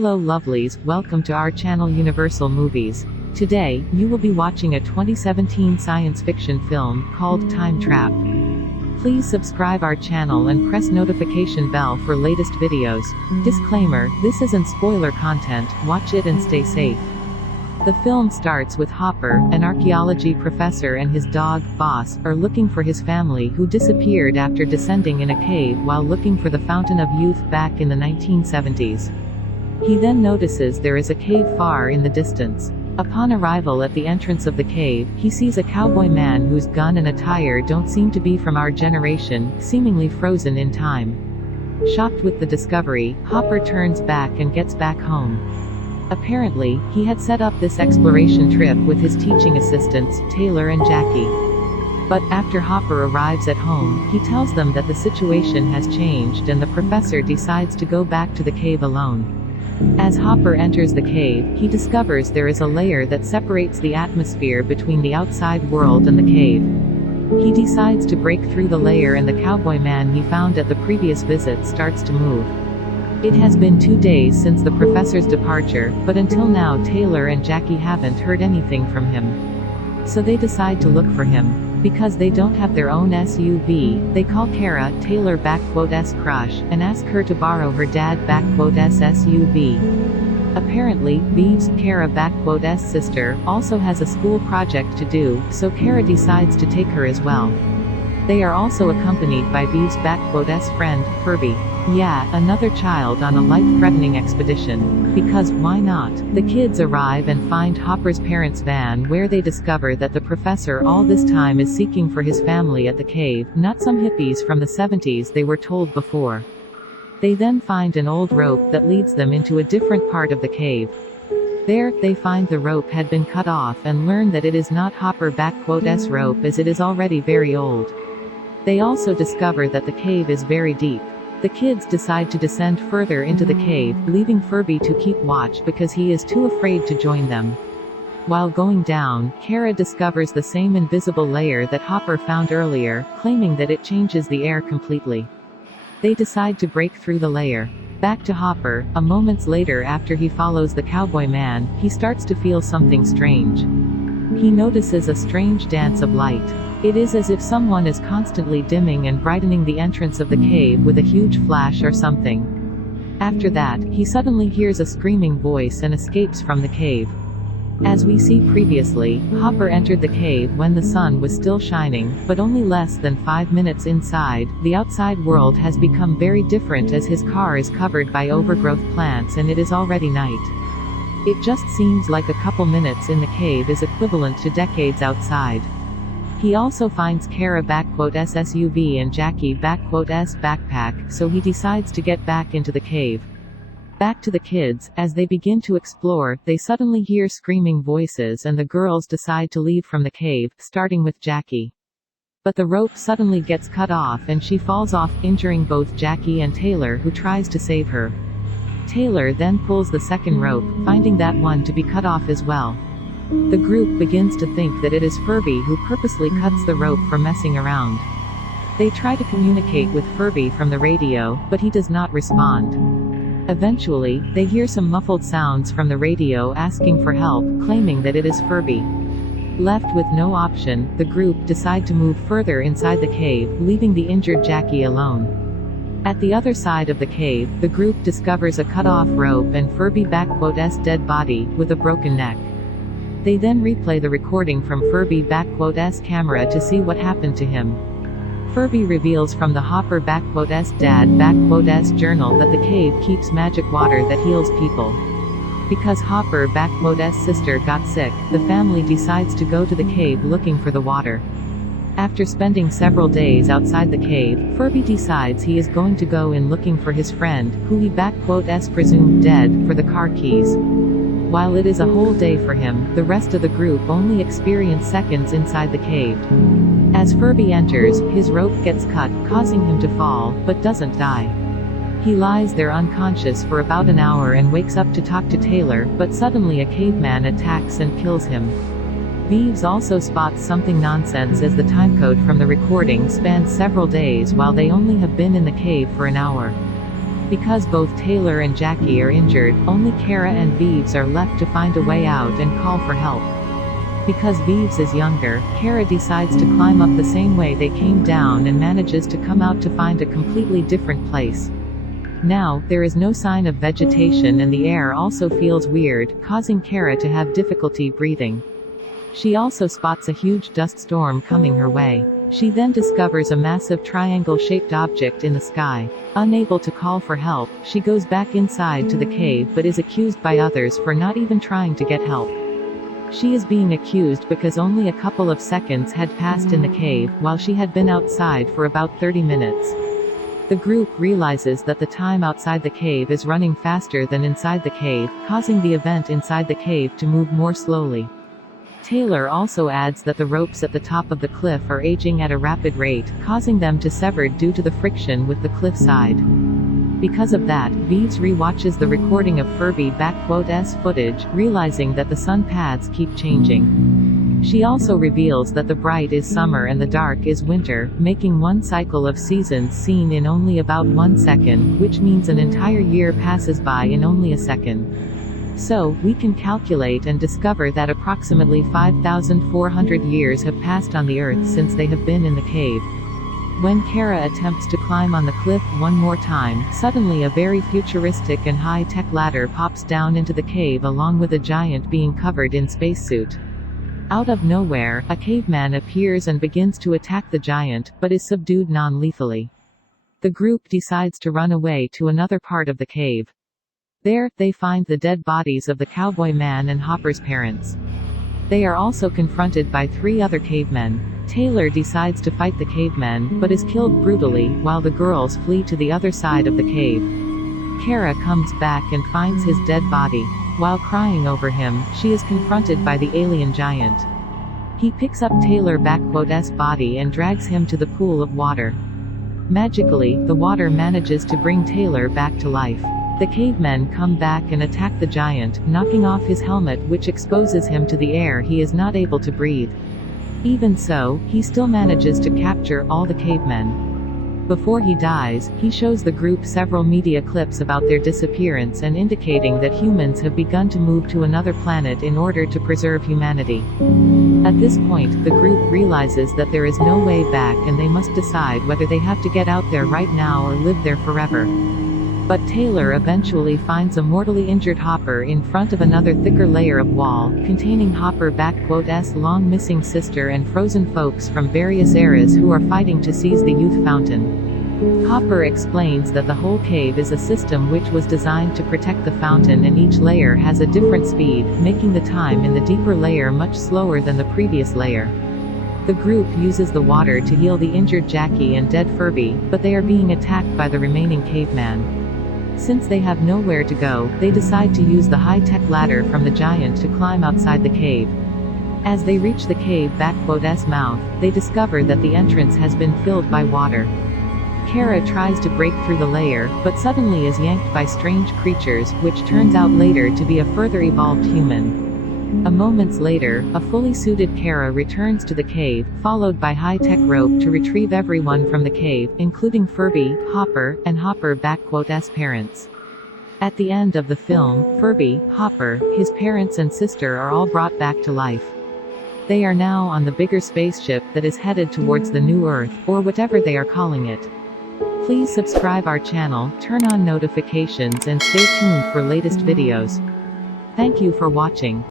Hello lovelies, welcome to our channel Universal Movies. Today, you will be watching a 2017 science fiction film called Time Trap. Please subscribe our channel and press notification bell for latest videos. Disclaimer, this isn't spoiler content, watch it and stay safe. The film starts with Hopper, an archaeology professor, and his dog, Boss, are looking for his family who disappeared after descending in a cave while looking for the Fountain of Youth back in the 1970s. He then notices there is a cave far in the distance. Upon arrival at the entrance of the cave, he sees a cowboy man whose gun and attire don't seem to be from our generation, seemingly frozen in time. Shocked with the discovery, Hopper turns back and gets back home. Apparently, he had set up this exploration trip with his teaching assistants, Taylor and Jackie. But after Hopper arrives at home, he tells them that the situation has changed and the professor decides to go back to the cave alone. As Hopper enters the cave, he discovers there is a layer that separates the atmosphere between the outside world and the cave. He decides to break through the layer and the cowboy man he found at the previous visit starts to move. It has been 2 days since the professor's departure, but until now Taylor and Jackie haven't heard anything from him. So they decide to look for him. Because they don't have their own SUV, they call Kara, Taylor S crush, and ask her to borrow her dad S SUV. Apparently, Vives, Kara S sister, also has a school project to do, so Kara decides to take her as well. They are also accompanied by Vives' S friend, Furby. Yeah, another child on a life-threatening expedition. Because, why not? The kids arrive and find Hopper's parents' van where they discover that the professor all this time is seeking for his family at the cave, not some hippies from the 70s they were told before. They then find an old rope that leads them into a different part of the cave. There, they find the rope had been cut off and learn that it is not Hopper S rope as it is already very old. They also discover that the cave is very deep. The kids decide to descend further into the cave, leaving Furby to keep watch because he is too afraid to join them. While going down, Kara discovers the same invisible layer that Hopper found earlier, claiming that it changes the air completely. They decide to break through the layer. Back to Hopper, a moments later after he follows the cowboy man, he starts to feel something strange. He notices a strange dance of light. It is as if someone is constantly dimming and brightening the entrance of the cave with a huge flash or something. After that, he suddenly hears a screaming voice and escapes from the cave. As we see previously, Hopper entered the cave when the sun was still shining, but only less than 5 minutes inside. The outside world has become very different as his car is covered by overgrowth plants and it is already night. It just seems like a couple minutes in the cave is equivalent to decades outside. He also finds Kara S SUV and Jackie S backpack, so he decides to get back into the cave. Back to the kids, as they begin to explore, they suddenly hear screaming voices and the girls decide to leave from the cave, starting with Jackie. But the rope suddenly gets cut off and she falls off, injuring both Jackie and Taylor, who tries to save her. Taylor then pulls the second rope, finding that one to be cut off as well. The group begins to think that it is Furby who purposely cuts the rope for messing around. They try to communicate with Furby from the radio, but he does not respond. Eventually, they hear some muffled sounds from the radio asking for help, claiming that it is Furby. Left with no option, the group decide to move further inside the cave, leaving the injured Jackie alone. At the other side of the cave, the group discovers a cut-off rope and Furby S dead body, with a broken neck. They then replay the recording from Furby S camera to see what happened to him. Furby reveals from the Hopper S dad S journal that the cave keeps magic water that heals people. Because Hopper S sister got sick, the family decides to go to the cave looking for the water. After spending several days outside the cave, Furby decides he is going to go in looking for his friend, who he S presumed dead, for the car keys. While it is a whole day for him, the rest of the group only experience seconds inside the cave. As Furby enters, his rope gets cut, causing him to fall, but doesn't die. He lies there unconscious for about an hour and wakes up to talk to Taylor, but suddenly a caveman attacks and kills him. Vives also spots something nonsense as the timecode from the recording spans several days while they only have been in the cave for an hour. Because both Taylor and Jackie are injured, only Kara and Vives are left to find a way out and call for help. Because Vives is younger, Kara decides to climb up the same way they came down and manages to come out to find a completely different place. Now, there is no sign of vegetation and the air also feels weird, causing Kara to have difficulty breathing. She also spots a huge dust storm coming her way. She then discovers a massive triangle-shaped object in the sky. Unable to call for help, she goes back inside to the cave but is accused by others for not even trying to get help. She is being accused because only a couple of seconds had passed in the cave, while she had been outside for about 30 minutes. The group realizes that the time outside the cave is running faster than inside the cave, causing the event inside the cave to move more slowly. Taylor also adds that the ropes at the top of the cliff are aging at a rapid rate, causing them to sever due to the friction with the cliff side. Because of that, Vives re-watches the recording of Furby*'s footage, realizing that the sun paths keep changing. She also reveals that the bright is summer and the dark is winter, making one cycle of seasons seen in only about 1 second, which means an entire year passes by in only a second. So, we can calculate and discover that approximately 5,400 years have passed on the Earth since they have been in the cave. When Kara attempts to climb on the cliff one more time, suddenly a very futuristic and high-tech ladder pops down into the cave along with a giant being covered in spacesuit. Out of nowhere, a caveman appears and begins to attack the giant, but is subdued non-lethally. The group decides to run away to another part of the cave. There, they find the dead bodies of the cowboy man and Hopper's parents. They are also confronted by 3 other cavemen. Taylor decides to fight the cavemen, but is killed brutally, while the girls flee to the other side of the cave. Kara comes back and finds his dead body. While crying over him, she is confronted by the alien giant. He picks up Taylor**'s body and drags him to the pool of water. Magically, the water manages to bring Taylor back to life. The cavemen come back and attack the giant, knocking off his helmet, which exposes him to the air he is not able to breathe. Even so, he still manages to capture all the cavemen. Before he dies, he shows the group several media clips about their disappearance and indicating that humans have begun to move to another planet in order to preserve humanity. At this point, the group realizes that there is no way back and they must decide whether they have to get out there right now or live there forever. But Taylor eventually finds a mortally injured Hopper in front of another thicker layer of wall, containing Hopper**'s long-missing sister and frozen folks from various eras who are fighting to seize the youth fountain. Hopper explains that the whole cave is a system which was designed to protect the fountain and each layer has a different speed, making the time in the deeper layer much slower than the previous layer. The group uses the water to heal the injured Jackie and dead Furby, but they are being attacked by the remaining caveman. Since they have nowhere to go, they decide to use the high-tech ladder from the giant to climb outside the cave. As they reach the cave***'s mouth, they discover that the entrance has been filled by water. Kara tries to break through the layer, but suddenly is yanked by strange creatures, which turns out later to be a further evolved human. A moments later, a fully suited Kara returns to the cave, followed by high-tech rope to retrieve everyone from the cave, including Furby, Hopper, and Hopper***'s parents. At the end of the film, Furby, Hopper, his parents and sister are all brought back to life. They are now on the bigger spaceship that is headed towards the new Earth, or whatever they are calling it. Please subscribe our channel, turn on notifications and stay tuned for latest videos. Thank you for watching.